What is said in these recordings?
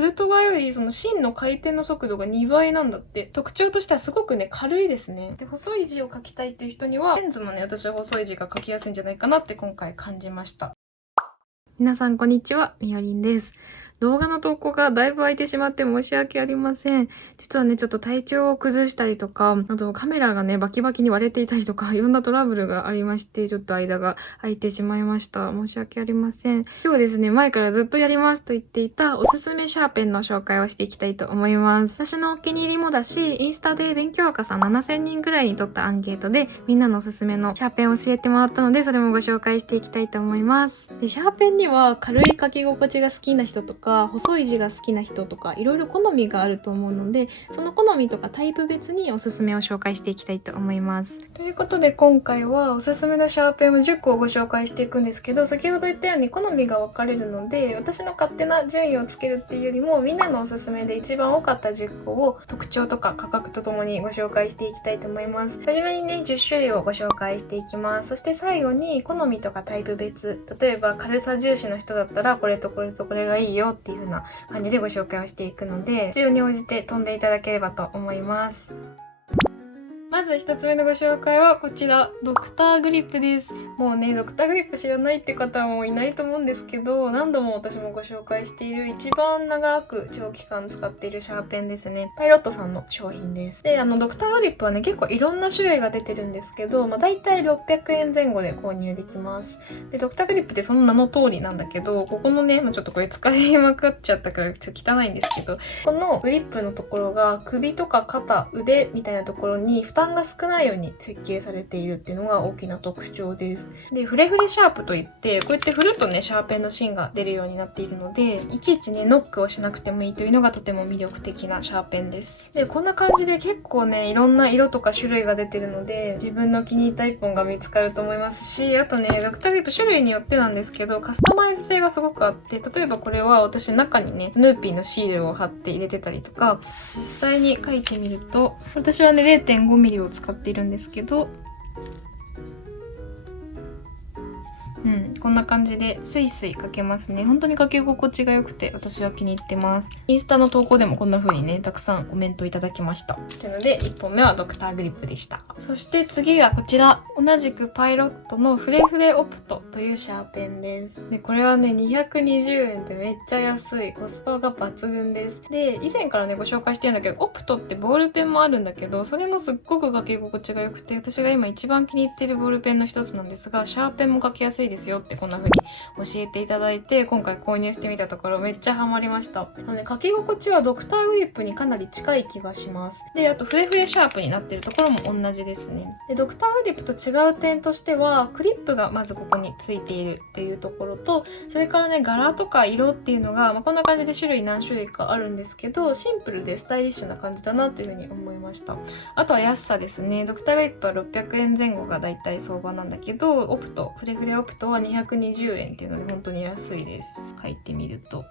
クルトガよりその芯の回転の速度が2倍なんだって。特徴としてはすごくね、軽いですね。で、細い字を書きたいっていう人には、レンズもね、私は細い字が書きやすいんじゃないかなって今回感じました。皆さんこんにちは、みよりんです。動画の投稿がだいぶ空いてしまって申し訳ありません。実はね、ちょっと体調を崩したりとか、あとカメラがね、バキバキに割れていたりとか、いろんなトラブルがありまして、ちょっと間が空いてしまいました。申し訳ありません。今日はですね、前からずっとやりますと言っていたおすすめシャーペンの紹介をしていきたいと思います。私のお気に入りもだし、インスタで勉強赤さん7000人くらいに取ったアンケートで、みんなのおすすめのシャーペンを教えてもらったので、それもご紹介していきたいと思います。で、シャーペンには軽い書き心地が好きな人とか、細い字が好きな人とか、いろいろ好みがあると思うので、その好みとかタイプ別におすすめを紹介していきたいと思います。ということで今回はおすすめのシャーペンを10個をご紹介していくんですけど、先ほど言ったように好みが分かれるので、私の勝手な順位をつけるっていうよりも、みんなのおすすめで一番多かった10個を特徴とか価格とともにご紹介していきたいと思います。はじめにね、10種類をご紹介していきます。そして最後に好みとかタイプ別、例えば軽さ重視の人だったらこれとこれとこれがいいよっていう風な感じでご紹介をしていくので、必要に応じて飛んでいただければと思います。まず1つ目のご紹介はこちら、ドクターグリップです。もうね、ドクターグリップ知らないって方もいないと思うんですけど、何度も私もご紹介している一番長く長期間使っているシャーペンですね。パイロットさんの商品です。で、ドクターグリップはね、結構いろんな種類が出てるんですけど、だいたい600円前後で購入できます。で、ドクターグリップってその名の通りなんだけど、ここのね、ちょっとこれ使いまくっちゃったからちょっと汚いんですけど、このグリップのところが首とか肩、腕みたいなところに負担が少ないように設計されているっていうのが大きな特徴です。で、フレフレシャープといって、こうやって振るとね、シャーペンの芯が出るようになっているので、いちいちね、ノックをしなくてもいいというのがとても魅力的なシャーペンです。で、こんな感じで結構ね、いろんな色とか種類が出てるので、自分の気に入った1本が見つかると思いますし、あとね、ドクターグリップ種類によってなんですけど、カスタマイズ性がすごくあって、例えばこれは私中にね、スヌーピーのシールを貼って入れてたりとか、実際に書いてみると、私はね、0.5 ミリを使っているんですけど、こんな感じでスイスイ書けますね。本当に書き心地が良くて私は気に入ってます。インスタの投稿でもこんな風にね、たくさんコメントいただきました。というので1本目はドクターグリップでした。そして次がこちら、同じくパイロットのフレフレオプトというシャーペンです。で、これはね、220円でめっちゃ安い。コスパが抜群です。で、以前からね、ご紹介してるんだけど、オプトってボールペンもあるんだけど、それもすっごく書き心地が良くて、私が今一番気に入っているボールペンの一つなんですが、シャーペンも書きやすいですよってこんな風に教えていただいて、今回購入してみたところめっちゃハマりました。書き心地はドクターグリップにかなり近い気がします。で、あとフレフレシャープになってるところも同じですね。で、ドクターグリップと違う点としては、クリップがまずここについているっていうところと、それからね、柄とか色っていうのが、こんな感じで種類何種類かあるんですけど、シンプルでスタイリッシュな感じだなというふうに思いました。あとは安さですね。ドクターグリップは600円前後がだいたい相場なんだけど、オプト、フレフレオプトは220円っていうので本当に安いです。書いてみると。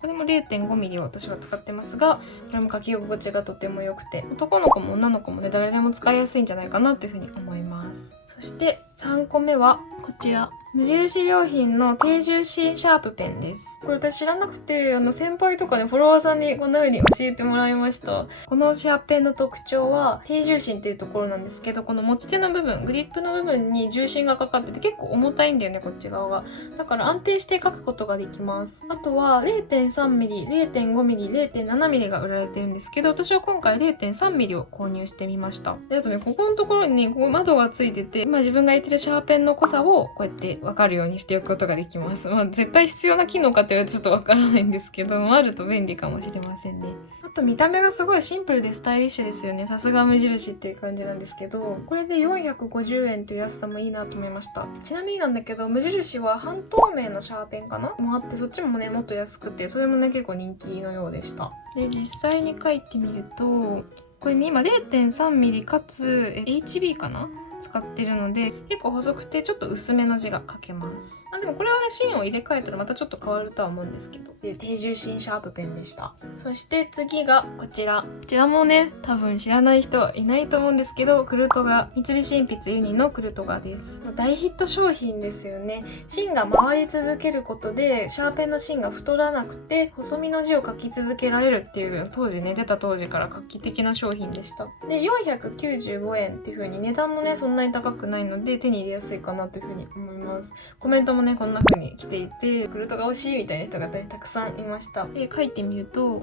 これも 0.5 ミリを私は使ってますが、これも書き心地がとても良くて、男の子も女の子もね、誰でも使いやすいんじゃないかなというふうに思います。そして3個目はこちら。無印良品の低重心シャープペンです。これ私知らなくて、先輩とかね、フォロワーさんにこんな風に教えてもらいました。このシャーペンの特徴は、低重心っていうところなんですけど、この持ち手の部分、グリップの部分に重心がかかってて結構重たいんだよね、こっち側が。だから安定して書くことができます。あとは 0.3 ミリ、0.5 ミリ、0.7 ミリが売られてるんですけど、私は今回 0.3 ミリを購入してみました。で、あとね、ここのところにね、ここ窓がついてて、今自分が入れてるシャーペンの濃さをこうやって分かるようにしておくことができます。絶対必要な機能かって言われてちょっと分からないんですけど、あると便利かもしれませんね。あと見た目がすごいシンプルでスタイリッシュですよね。さすが無印っていう感じなんですけど、これで450円という安さもいいなと思いました。ちなみになんだけど、無印は半透明のシャーペンかなもあって、そっちもね、もっと安くて、それもね、結構人気のようでした。で、実際に書いてみると、これね、今 0.3 ミリかつ HB かな使ってるので結構細くてちょっと薄めの字が書けます。でもこれはね芯を入れ替えたらまたちょっと変わるとは思うんですけど、低重心シャープペンでした。そして次がこちらもね多分知らない人はいないと思うんですけど、クルトガ、三菱鉛筆ユニのクルトガです。大ヒット商品ですよね。芯が回り続けることでシャーペンの芯が太らなくて細身の字を書き続けられるっていう当時ね出た当時から画期的な商品でした。で495円っていう風に値段もねそんなに高くないので手に入れやすいかなという風に思います。コメントもねこんな風に来ていて、クルトが欲しいみたいな人がねたくさんいました。で書いてみると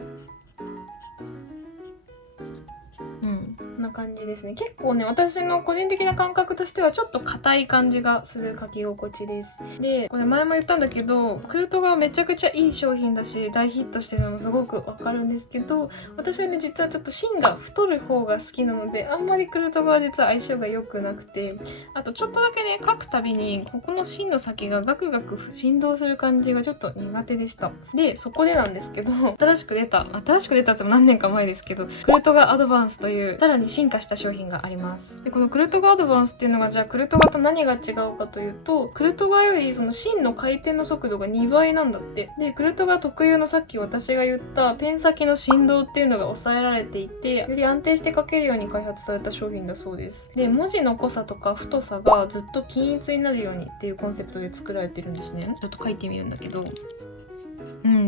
こんな感じですね。結構ね私の個人的な感覚としてはちょっと硬い感じがする書き心地です。でこれ前も言ったんだけど、クルトがめちゃくちゃいい商品だし大ヒットしてるのもすごくわかるんですけど、私はね実はちょっと芯が太る方が好きなのであんまりクルトが実は相性が良くなくて、あとちょっとだけね書くたびにここの芯の先がガクガク振動する感じがちょっと苦手でした。でそこでなんですけど新しく出たっても何年か前ですけど、クルトガアドバンスというさらに進化した商品があります。でこのクルトガアドバンスっていうのがじゃあクルトガと何が違うかというと、クルトガよりその芯の回転の速度が2倍なんだって。でクルトガ特有のさっき私が言ったペン先の振動っていうのが抑えられていて、より安定して書けるように開発された商品だそうです。で文字の濃さとか太さがずっと均一になるようにっていうコンセプトで作られてるんですね。ちょっと書いてみるんだけど、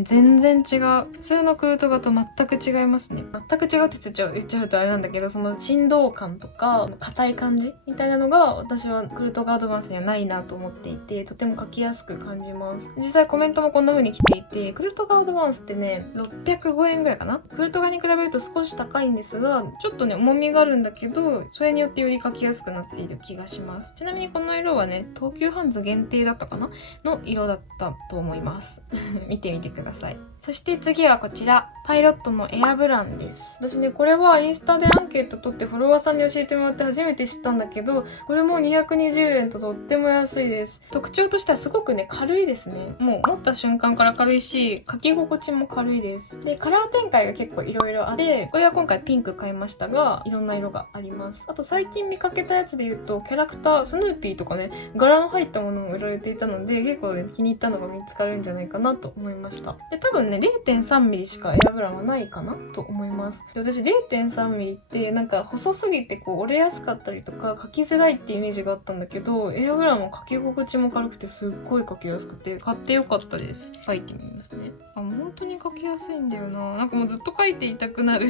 全然違う。普通のクルトガと全く違いますね。全く違うって言っちゃうとあれなんだけど、その振動感とか硬い感じみたいなのが私はクルトガアドバンスにはないなと思っていて、とても書きやすく感じます。実際コメントもこんな風に来ていて、クルトガアドバンスってね605円ぐらいかな。クルトガに比べると少し高いんですが、ちょっとね重みがあるんだけど、それによってより書きやすくなっている気がします。ちなみにこの色はね東急ハンズ限定だったかなの色だったと思います見てみてください。そして次はこちらパイロットのエアブランです。私ねこれはインスタでアンケート取ってフォロワーさんに教えてもらって初めて知ったんだけど、これも220円ととっても安いです。特徴としてはすごくね軽いですね。もう持った瞬間から軽いし書き心地も軽いです。でカラー展開が結構いろいろあって、これは今回ピンク買いましたがいろんな色があります。あと最近見かけたやつで言うとキャラクタースヌーピーとかね柄の入ったものも売られていたので、結構ね気に入ったのが見つかるんじゃないかなと思いました。で多分ね 0.3mm しかエアブランはないかなと思います。で私 0.3mm ってなんか細すぎてこう折れやすかったりとか書きづらいっていうイメージがあったんだけど、エアブランは書き心地も軽くてすっごい書きやすくて買ってよかったです。書いてみますね。本当に書きやすいんだよな。なんかもうずっと書いていたくなる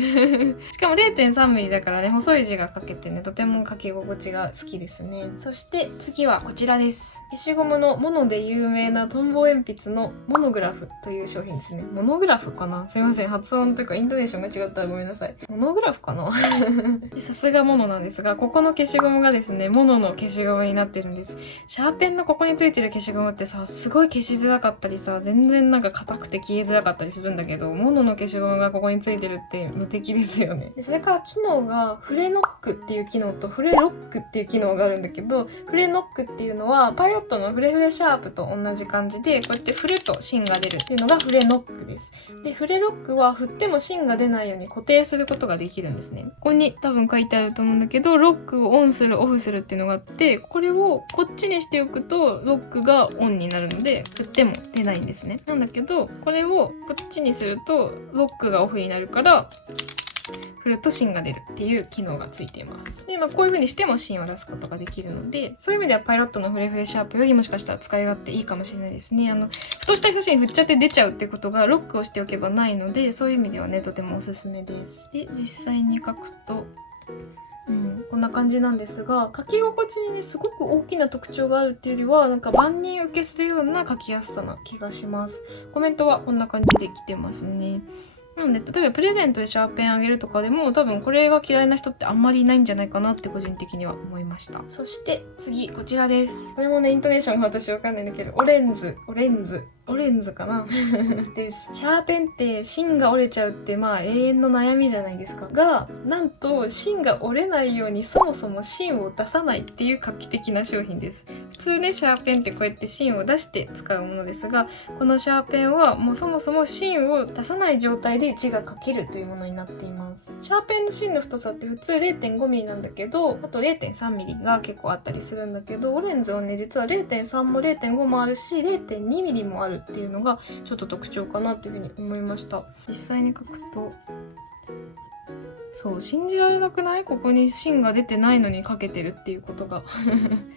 しかも 0.3mm だからね細い字が書けてねとても書き心地が好きですね。そして次はこちらです。消しゴムのモノで有名なトンボ鉛筆のモノグラフという商品ですね。モノグラフかな、すいません発音というかイントネーションが違ったらごめんなさい。モノグラフかなさすがモノなんですが、ここの消しゴムがですねモノの消しゴムになってるんです。シャーペンのここについてる消しゴムってさすごい消しづらかったりさ、全然なんか硬くて消えづらかったりするんだけど、モノの消しゴムがここについてるって無敵ですよね。でそれから機能がフレノックっていう機能とフレロックっていう機能があるんだけど、フレノックっていうのはパイロットのフレフレシャープと同じ感じでこうやって振ると芯が出るっていうのがフレノックです。でフレロックは振っても芯が出ないように固定することができるんですね。ここに多分書いてあると思うんだけど、ロックをオンするオフするっていうのがあって、これをこっちにしておくとロックがオンになるので振っても出ないんですね。なんだけどこれをこっちにするとロックがオフになるから振ると芯が出るっていう機能がついています。で、こういう風にしても芯を出すことができるので、そういう意味ではパイロットのフレフレシャープよりもしかしたら使い勝手いいかもしれないですね。ふとした表紙に振っちゃって出ちゃうってことがロックをしておけばないので、そういう意味ではねとてもおすすめです。で実際に書くとこんな感じなんですが、書き心地にねすごく大きな特徴があるっていうよりはなんか万人受けするような書きやすさな気がします。コメントはこんな感じで来てますね。なので例えばプレゼントでシャーペンあげるとかでも多分これが嫌いな人ってあんまりいないんじゃないかなって個人的には思いました。そして次こちらです。これもねイントネーションが私わかんないんだけど、オレンズオレンズかなです。シャーペンって芯が折れちゃうってまあ永遠の悩みじゃないですか。が、なんと芯が折れないようにそもそも芯を出さないっていう画期的な商品です。普通ね、シャーペンってこうやって芯を出して使うものですが、このシャーペンはもうそもそも芯を出さない状態で字が書けるというものになっています。シャーペンの芯の太さって普通 0.5mm なんだけど、あと 0.3mm が結構あったりするんだけど、オレンズはね、実は 0.3 も 0.5 もあるし 0.2mm もあるっていうのがちょっと特徴かなっていうふうに思いました。実際に書くと、そう信じられなくない？ここに芯が出てないのに書けてるっていうことが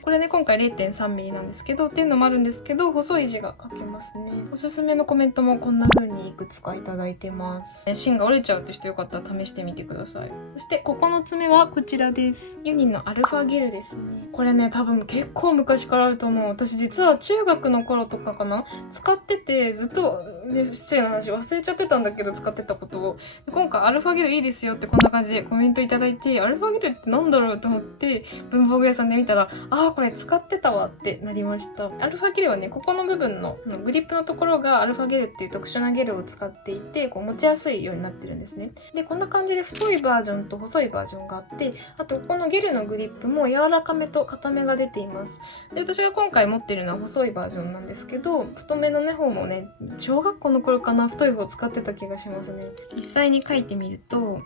これね、今回 0.3mm なんですけどっていうのもあるんですけど、細い字が書けますね。おすすめのコメントもこんな風にいくつかいただいてます。芯が折れちゃうって人よかったら試してみてください。そして9つ目はこちらです。ユニのアルファゲルですね。これね、多分結構昔からあると思う。私実は中学の頃とかかな、使っててずっと、ね、失礼な話忘れちゃってたんだけど、使ってたことを。今回アルファゲルいいですよってこんな感じでコメントいただいて、アルファゲルってなんだろうと思って文房具屋さんで見たら、あーこれ使ってたわってなりました。アルファゲルはね、ここの部分のグリップのところがアルファゲルっていう特殊なゲルを使っていて、こう持ちやすいようになってるんですね。で、こんな感じで太いバージョンと細いバージョンがあって、あとこのゲルのグリップも柔らかめと硬めが出ています。で、私が今回持ってるのは細いバージョンなんですけど、太めのね方もね、小学校の頃かな、太い方使ってた気がしますね。実際に書いてみると、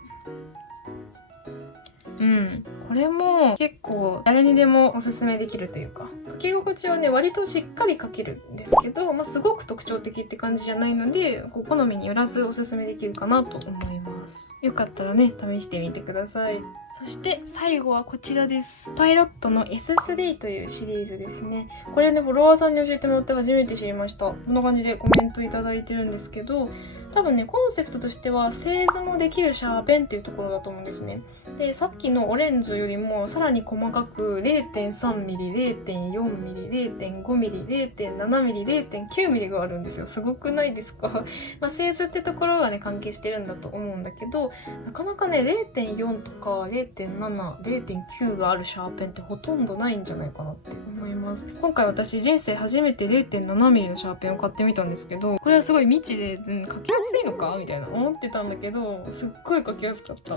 これも結構誰にでもおすすめできるというか、書き心地はね割としっかり書けるんですけど、すごく特徴的って感じじゃないので、好みによらずおすすめできるかなと思います。よかったらね試してみてください。そして最後はこちらです。パイロットの S3 というシリーズですね。これね、フォロワーさんに教えてもらって初めて知りました。こんな感じでコメントいただいてるんですけど、多分ね、コンセプトとしては製図もできるシャーペンっていうところだと思うんですね。で、さっきのオレンジよりもさらに細かく 0.3mm、0.4mm、0.5mm、0.7mm、0.9mm があるんですよ。すごくないですか？製図ってところがね関係してるんだと思うんだけど、なかなかね 0.4 とか 0.7、0.9 があるシャーペンってほとんどないんじゃないかなって思います。今回私人生初めて 0.7mm のシャーペンを買ってみたんですけど、これはすごい未知で、書きやすいのかみたいな思ってたんだけど、すっごい書きやすかった。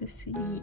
S3。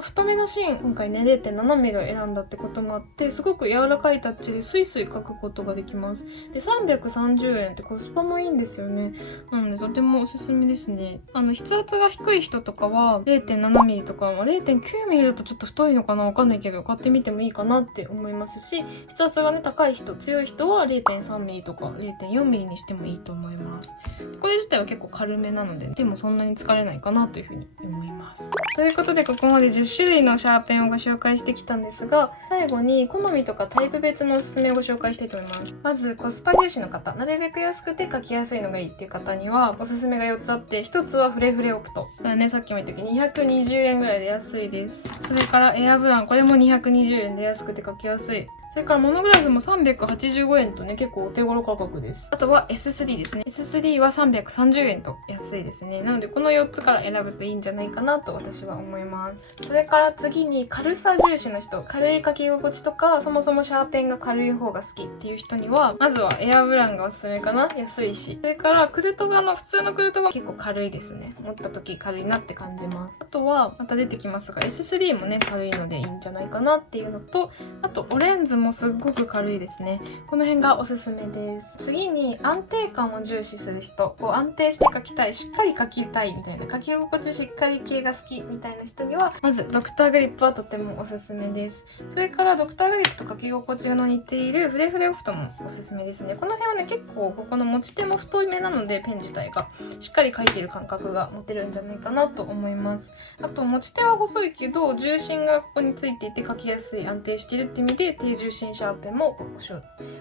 太めの芯、今回ね 0.7mm を選んだってこともあって、すごく柔らかいタッチでスイスイ書くことができます。で、330円ってコスパもいいんですよね。なのでとてもおすすめですね。筆圧が低い人とかは 0.7mm とか、0.9mm だとちょっと太いのかな、わかんないけど買ってみてもいいかなって思いますし、筆圧がね高い人、強い人は 0.3mm とか 0.4mm にしてもいいと思います。これ自体は結構軽めなので、手もそんなに疲れないかなというふうに思います。ということで、ここまで10種類のシャーペンをご紹介してきたんですが、最後に好みとかタイプ別のおすすめをご紹介したいと思います。まずコスパ重視の方、なるべく安くて書きやすいのがいいっていう方にはおすすめが4つあって、1つはフレフレオプト。これね、さっきも言ったけど220円ぐらいで安いです。それからエアブラン、これも220円で安くて書きやすい。それからモノグラフも385円とね、結構お手頃価格です。あとは S3 ですね。S3 は330円と安いですね。なのでこの4つから選ぶといいんじゃないかなと私は思います。それから次に軽さ重視の人、軽い書き心地とか、そもそもシャーペンが軽い方が好きっていう人には、まずはエアブランがおすすめかな。安いし。それからクルトガの普通のクルトガ結構軽いですね。持った時軽いなって感じます。あとはまた出てきますが S3 もね軽いのでいいんじゃないかなっていうのと、あとオレンズもすっごく軽いですね。この辺がおすすめです。次に安定感を重視する人、こう安定して書きたい、しっかり書きたいみたいな、書き心地しっかり系が好きみたいな人には、まずドクターグリップはとてもおすすめです。それからドクターグリップと書き心地の似ているフレフレオプトもおすすめですね。この辺はね結構ここの持ち手も太いめなので、ペン自体がしっかり書いてる感覚が持てるんじゃないかなと思います。あと持ち手は細いけど重心がここについていて書きやすい、安定してるって意味で低重心シャーペンも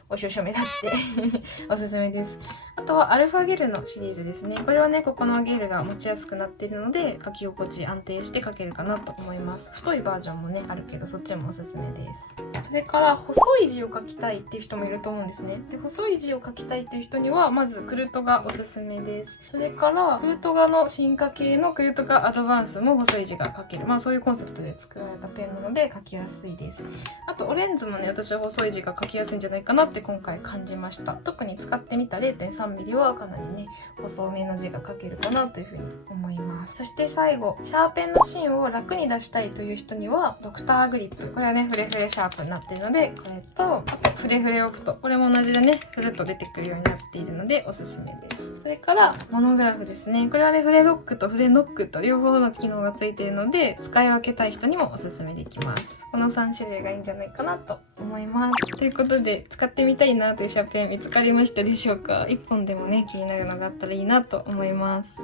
おすすめだっておすすめです。あとはアルファゲルのシリーズですね。これはね、ここのゲルが持ちやすくなっているので書き心地安定して書けるかなと思います。太いバージョンもねあるけど、そっちもおすすめです。それから細い字を書きたいっていう人もいると思うんですね。で、細い字を書きたいっていう人にはまずクルトガおすすめです。それからクルトガの進化系のクルトガアドバンスも細い字が書ける、そういうコンセプトで作られたペンなので書きやすいです。あとオレンズもね、私は細い字が書きやすいんじゃないかなって今回感じました。特に使ってみた 0.3mm はかなりね細めの字が書けるかなというふうに思います。そして最後、シャーペンの芯を楽に出したいという人にはドクターグリップ、これはねフレフレシャープになっているので、これとあとフレフレオプト、これも同じでねフルッと出てくるようになっているのでおすすめです。それからモノグラフですね。これはねフレロックとフレノックと両方の機能がついているので、使い分けたい人にもおすすめできます。この3種類がいいんじゃないかなと思います。ということで、使ってみたいなというシャーペン見つかりましたでしょうか。1本でもね気になるのがあったらいいなと思います。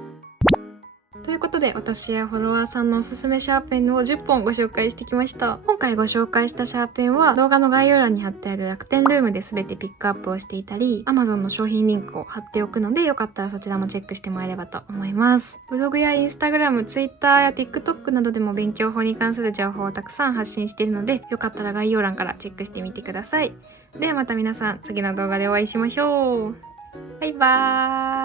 ということで、私やフォロワーさんのおすすめシャーペンを10本ご紹介してきました。今回ご紹介したシャーペンは動画の概要欄に貼ってある楽天ルームで全てピックアップをしていたり、 Amazon の商品リンクを貼っておくので、よかったらそちらもチェックしてもらえればと思います。ブログや Instagram、Twitter や TikTok などでも勉強法に関する情報をたくさん発信しているので、よかったら概要欄からチェックしてみてください。ではまた皆さん、次の動画でお会いしましょう。バイバーイ。